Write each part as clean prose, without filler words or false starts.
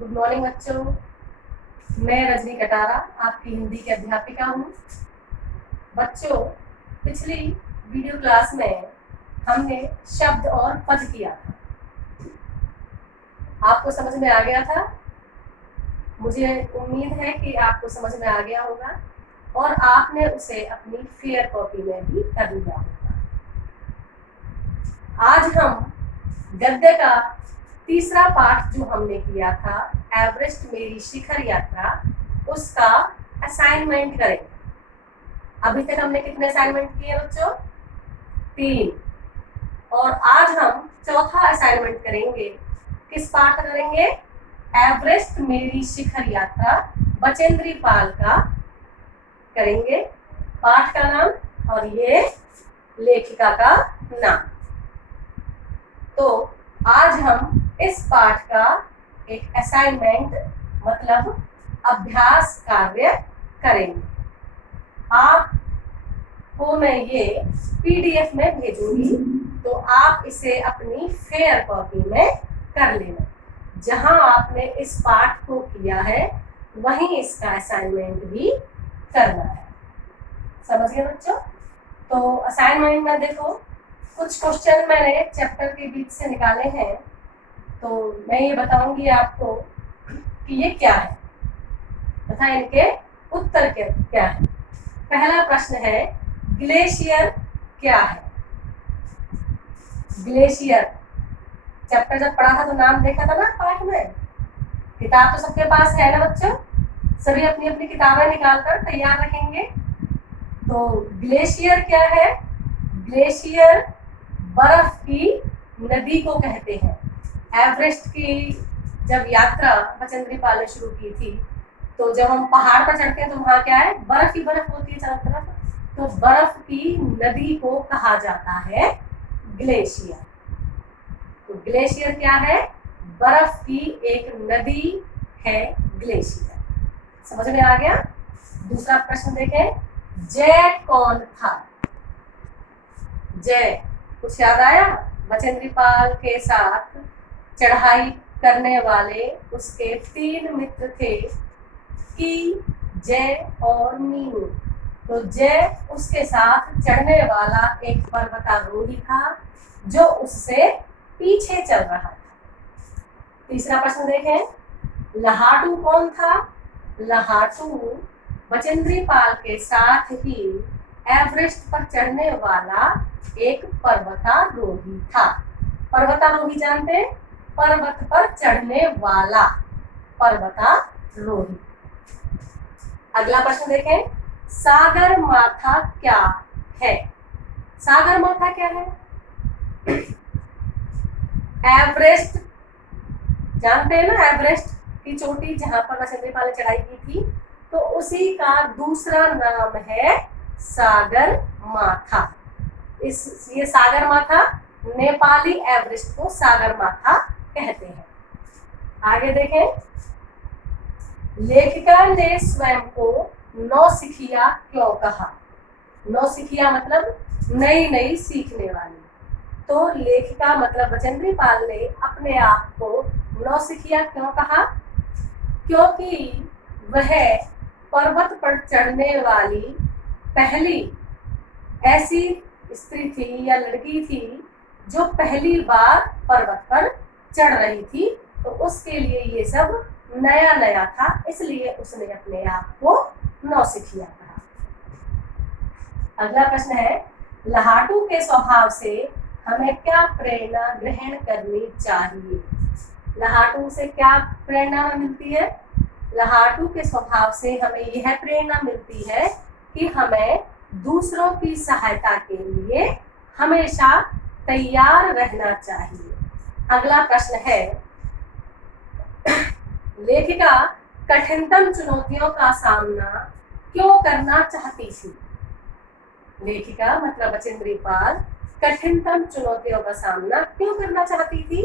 Good morning बच्चों। मैं रजनी कटारा आपकी हिंदी की अध्यापिका हूँ। बच्चों, पिछली वीडियो क्लास में हमने शब्द और पद किया था। आपको समझ में आ गया था? मुझे उम्मीद है कि आपको समझ में आ गया होगा और आपने उसे अपनी फेयर कॉपी में भी कर लिया होगा। आज हम गद्य का तीसरा पाठ जो हमने किया था, एवरेस्ट मेरी शिखर यात्रा, उसका असाइनमेंट करेंगे। अभी तक हमने कितने असाइनमेंट किए बच्चों? 3। और आज हम चौथा असाइनमेंट करेंगे। किस पाठ का करेंगे? एवरेस्ट मेरी शिखर यात्रा, बचेंद्री पाल का करेंगे पाठ का नाम और ये लेखिका का नाम। तो आज हम इस पाठ का एक असाइनमेंट मतलब अभ्यास कार्य करेंगे। आपको मैं ये पीडीएफ में भेजूंगी, तो आप इसे अपनी फेयर कॉपी में कर लेना। जहां आपने इस पाठ को किया है वहीं इसका असाइनमेंट भी करना है। समझ गए बच्चों? तो असाइनमेंट में देखो, कुछ क्वेश्चन मैंने चैप्टर के बीच से निकाले हैं, तो मैं ये बताऊंगी आपको कि ये क्या है तथा इनके उत्तर क्या है। पहला प्रश्न है, ग्लेशियर क्या है? ग्लेशियर चैप्टर जब पढ़ा था तो नाम देखा था ना पाठ में। किताब तो सबके पास है ना बच्चों? सभी अपनी अपनी किताबें निकालकर तैयार रखेंगे। तो ग्लेशियर क्या है? ग्लेशियर बर्फ की नदी को कहते हैं। एवरेस्ट की जब यात्रा बचेंद्री पाल ने शुरू की थी, तो जब हम पहाड़ पर चढ़ते हैं तो वहां क्या है? बर्फ ही बर्फ होती है चारों तरफ। तो बर्फ की नदी को कहा जाता है ग्लेशियर। तो ग्लेशियर क्या है? बर्फ की एक नदी है ग्लेशियर। समझ में आ गया? दूसरा प्रश्न देखें, जय कौन था? जय कुछ याद आया? बचेंद्री पाल के साथ चढ़ाई करने वाले उसके 3 मित्र थे, की, जय और मीनू। तो जय उसके साथ चढ़ने वाला एक पर्वतारोही था जो उससे पीछे चल रहा था। तीसरा प्रश्न देखें, लहाटू कौन था? लहाटू बचेंद्री पाल के साथ ही एवरेस्ट पर चढ़ने वाला एक पर्वतारोही था। पर्वतारोही जानते हैं? पर्वत पर चढ़ने वाला पर्वतारोही। अगला प्रश्न देखें, सागर माथा क्या है? सागर माथा क्या है? एवरेस्ट जानते हैं ना? एवरेस्ट की चोटी जहां पर बचेंद्री पाल ने चढ़ाई की थी, तो उसी का दूसरा नाम है सागर माथा। ये सागर माथा, नेपाली एवरेस्ट को सागर माथा कहते हैं। आगे देखें, लेखिका ने स्वयं को नौसिखिया क्यों कहा? नौसिखिया मतलब नई नई सीखने वाली। तो लेखिका मतलब बचेंद्री पाल ने अपने आप को नौसिखिया क्यों कहा? क्योंकि वह पर्वत पर चढ़ने वाली पहली ऐसी स्त्री थी या लड़की थी जो पहली बार पर्वत पर चढ़ रही थी। तो उसके लिए ये सब नया नया था, इसलिए उसने अपने आप को नौसिखिया कहा। अगला प्रश्न है, लहाटू के स्वभाव से हमें क्या प्रेरणा ग्रहण करनी चाहिए? लहाटू से क्या प्रेरणा मिलती है? लहाटू के स्वभाव से हमें यह प्रेरणा मिलती है कि हमें दूसरों की सहायता के लिए हमेशा तैयार रहना चाहिए। अगला प्रश्न है, लेखिका कठिनतम चुनौतियों का सामना क्यों करना चाहती थी? लेखिका मतलब बचेंद्री पाल कठिनतम चुनौतियों का सामना क्यों करना चाहती थी?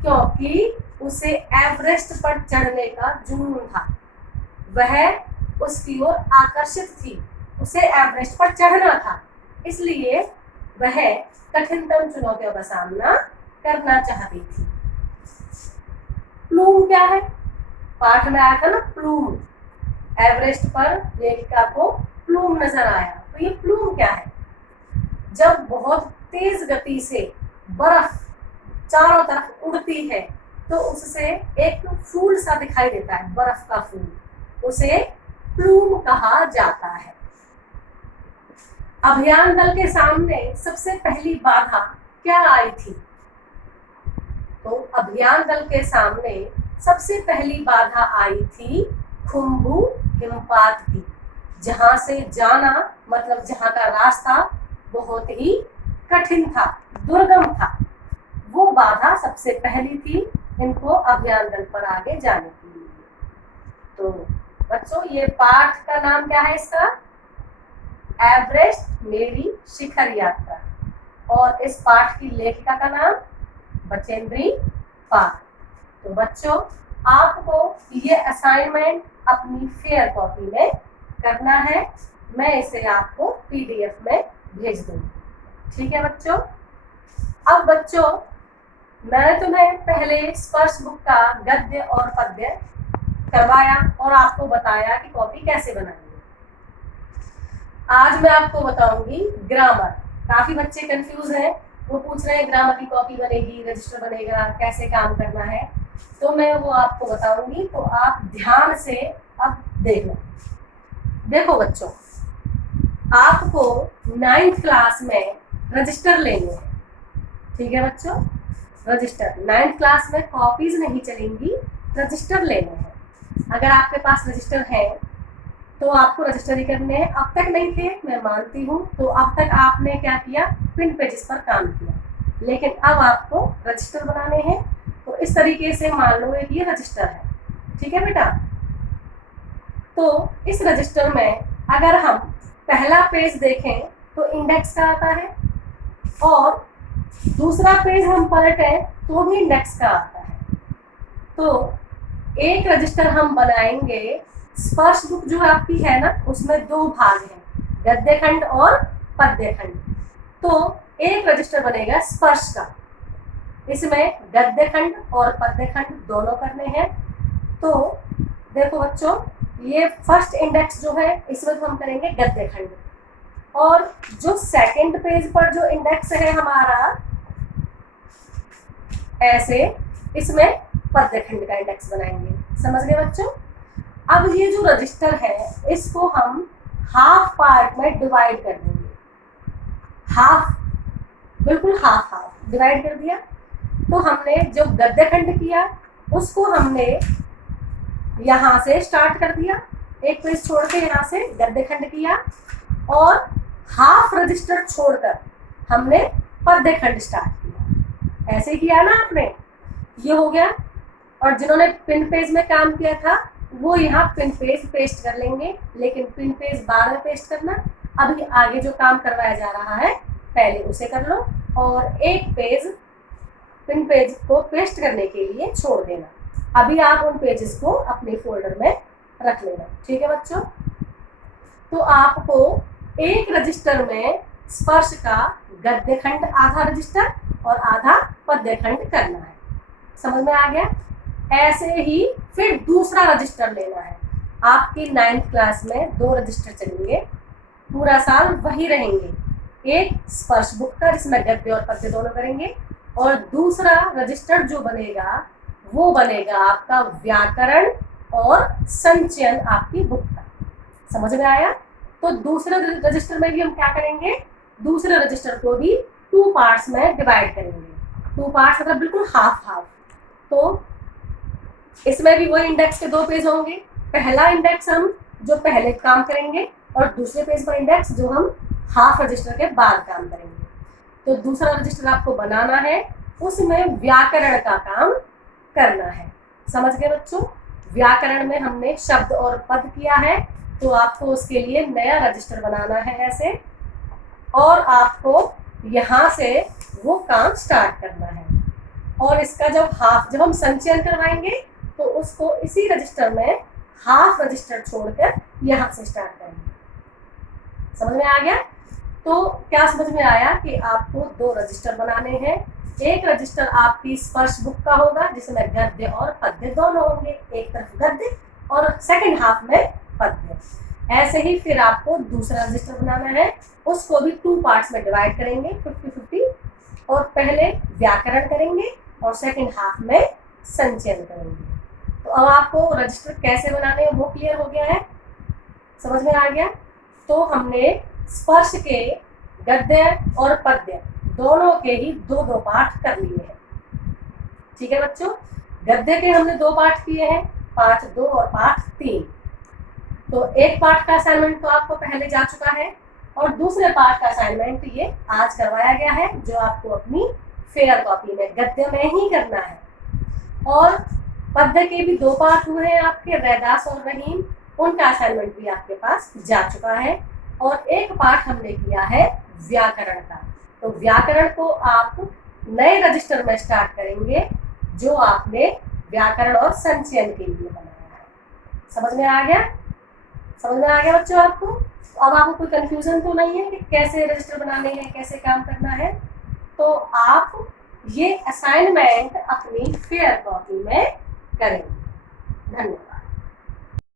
क्योंकि उसे एवरेस्ट पर चढ़ने का जुनून था। वह उसकी ओर आकर्षित थी, उसे एवरेस्ट पर चढ़ना था, इसलिए वह कठिनतम चुनौतियों का सामना करना चाहती थी। प्लूम क्या है? पाठ में आया था ना प्लूम, एवरेस्ट पर लेखिका को प्लूम नजर आया। तो ये प्लूम क्या है? जब बहुत तेज गति से बर्फ चारों तरफ उड़ती है तो उससे एक फूल सा दिखाई देता है, बर्फ का फूल, उसे प्लूम कहा जाता है। अभियान दल के सामने सबसे पहली बाधा क्या आई थी? तो अभियान दल के सामने सबसे पहली बाधा आई थी खुम्बू हिमपात की, जहां से जाना मतलब जहां का रास्ता बहुत ही कठिन था, दुर्गम था। वो बाधा सबसे पहली थी इनको अभियान दल पर आगे जाने के लिए। तो बच्चों ये पाठ का नाम क्या है इसका? एवरेस्ट मेरी शिखर यात्रा। और इस पाठ की लेखिका का नाम बचेंद्री पाल। तो बच्चों आपको ये असाइनमेंट अपनी फेयर कॉपी में करना है, मैं इसे आपको पीडीएफ में भेज दूंगी, ठीक है बच्चों। अब बच्चों मैंने तुम्हें पहले स्पर्श बुक का गद्य और पद्य करवाया और आपको बताया कि कॉपी कैसे बनानी है। आज मैं आपको बताऊंगी ग्रामर। काफी बच्चे कंफ्यूज हैं, वो पूछ रहे हैं ग्रामर की कॉपी बनेगी, रजिस्टर बनेगा, कैसे काम करना है, तो मैं वो आपको बताऊंगी। तो आप ध्यान से अब देख लो। देखो बच्चों, आपको 9th क्लास में रजिस्टर लेने हैं, ठीक है बच्चों। रजिस्टर 9th क्लास में कॉपीज नहीं चलेंगी, रजिस्टर लेने हैं। अगर आपके पास रजिस्टर है तो आपको रजिस्टर ही करने हैं। अब तक नहीं थे, मैं मानती हूँ, तो अब तक आपने क्या किया, प्रिंट पेजेस पर काम किया, लेकिन अब आपको रजिस्टर बनाने हैं। तो इस तरीके से मान लो कि ये रजिस्टर है, ठीक है बेटा। तो इस रजिस्टर में अगर हम पहला पेज देखें तो इंडेक्स का आता है, और दूसरा पेज हम पलटें तो भी इंडेक्स का आता है। तो एक रजिस्टर हम बनाएंगे। स्पर्श बुक जो आपकी है ना, उसमें 2 भाग हैं, गद्य खंड और पद्य खंड। तो एक रजिस्टर बनेगा स्पर्श का, इसमें गद्य खंड और पद्य खंड दोनों करने हैं। तो देखो बच्चों, ये फर्स्ट इंडेक्स जो है इसमें तो हम करेंगे गद्य खंड, और जो सेकंड पेज पर जो इंडेक्स है हमारा ऐसे, इसमें पद्य खंड का इंडेक्स बनाएंगे। समझ गए बच्चों? अब ये जो रजिस्टर है इसको हम हाफ पार्ट में डिवाइड कर देंगे। हाफ, बिल्कुल हाफ हाफ डिवाइड कर दिया। तो हमने जो गद्य खंड किया उसको हमने यहाँ से स्टार्ट कर दिया, एक पेज छोड़ के यहाँ से गद्य खंड किया, और हाफ रजिस्टर छोड़कर हमने पद्य खंड स्टार्ट किया। ऐसे किया ना आपने, ये हो गया। और जिन्होंने पिन पेज में काम किया था वो यहाँ पिन पेज पेस्ट कर लेंगे, लेकिन पिन पेज बाद में पेस्ट करना। अभी आगे जो काम करवाया जा रहा है पहले उसे कर लो, और एक पेज पिन पेज को पेस्ट करने के लिए छोड़ देना। अभी आप उन पेजेस को अपने फोल्डर में रख लेना, ठीक है बच्चों। तो आपको एक रजिस्टर में स्पर्श का गद्य खंड आधा रजिस्टर और आधा पद्य खंड करना है। समझ में आ गया? ऐसे ही फिर दूसरा रजिस्टर लेना है। आपकी 9th क्लास में 2 रजिस्टर चलेंगे, पूरा साल वही रहेंगे। एक स्पर्श बुक का जिसमें गद्य और पद्य दोनों करेंगे, और दूसरा रजिस्टर जो बनेगा वो बनेगा आपका व्याकरण और संचयन आपकी बुक का। समझ में आया? तो दूसरे रजिस्टर में भी हम क्या करेंगे, दूसरे रजिस्टर को भी 2 पार्ट्स में डिवाइड करेंगे। 2 पार्ट्स मतलब बिल्कुल हाफ हाफ। तो इसमें भी वही इंडेक्स के 2 पेज होंगे। पहला इंडेक्स हम जो पहले काम करेंगे, और दूसरे पेज पर इंडेक्स जो हम हाफ रजिस्टर के बाद काम करेंगे। तो दूसरा रजिस्टर आपको बनाना है, उसमें व्याकरण का काम करना है। समझ गए बच्चों? व्याकरण में हमने शब्द और पद किया है, तो आपको उसके लिए नया रजिस्टर बनाना है ऐसे, और आपको यहाँ से वो काम स्टार्ट करना है। और इसका जब हम संचयन करवाएंगे तो उसको इसी रजिस्टर में हाफ रजिस्टर छोड़कर यहाँ से स्टार्ट करेंगे। समझ में आ गया? तो क्या समझ में आया कि आपको 2 रजिस्टर बनाने हैं, एक रजिस्टर आपकी स्पर्श बुक का होगा जिसमें गद्य और पद्य दोनों होंगे, एक तरफ गद्य और सेकंड हाफ में पद्य। ऐसे ही फिर आपको दूसरा रजिस्टर बनाना है, उसको भी 2 पार्ट्स में डिवाइड करेंगे 50-50, और पहले व्याकरण करेंगे और सेकंड हाफ में संचयन करेंगे। तो अब आपको रजिस्टर कैसे बनाने हैं वो क्लियर हो गया है, समझ में आ गया। तो हमने स्पर्श के गद्य और पद्य दोनों के ही 2-2 पार्ट कर लिए हैं। ठीक है बच्चों, गद्य के हमने 2 पार्ट किए हैं, पार्ट 2 और पार्ट 3। तो एक पार्ट का असाइनमेंट तो आपको पहले जा चुका है और दूसरे पार्ट का असाइनमेंट ये आज करवाया गया है, जो आपको अपनी फेयर कॉपी में गद्य में ही करना है। और पद्य के भी 2 पार्ट हुए हैं आपके, रैदास और रहीम, उनका असाइनमेंट भी आपके पास जा चुका है। और एक पार्ट हमने किया है व्याकरण का। तो व्याकरण को आप नए रजिस्टर में स्टार्ट करेंगे जो आपने व्याकरण और संचयन के लिए बनाया है। समझ में आ गया? समझ में आ गया बच्चों आपको? अब आपको कोई कंफ्यूजन तो नहीं है कि कैसे रजिस्टर बनाने हैं, कैसे काम करना है? तो आप ये असाइनमेंट अपनी फेयर कॉपी में करेंगे। धन्यवाद।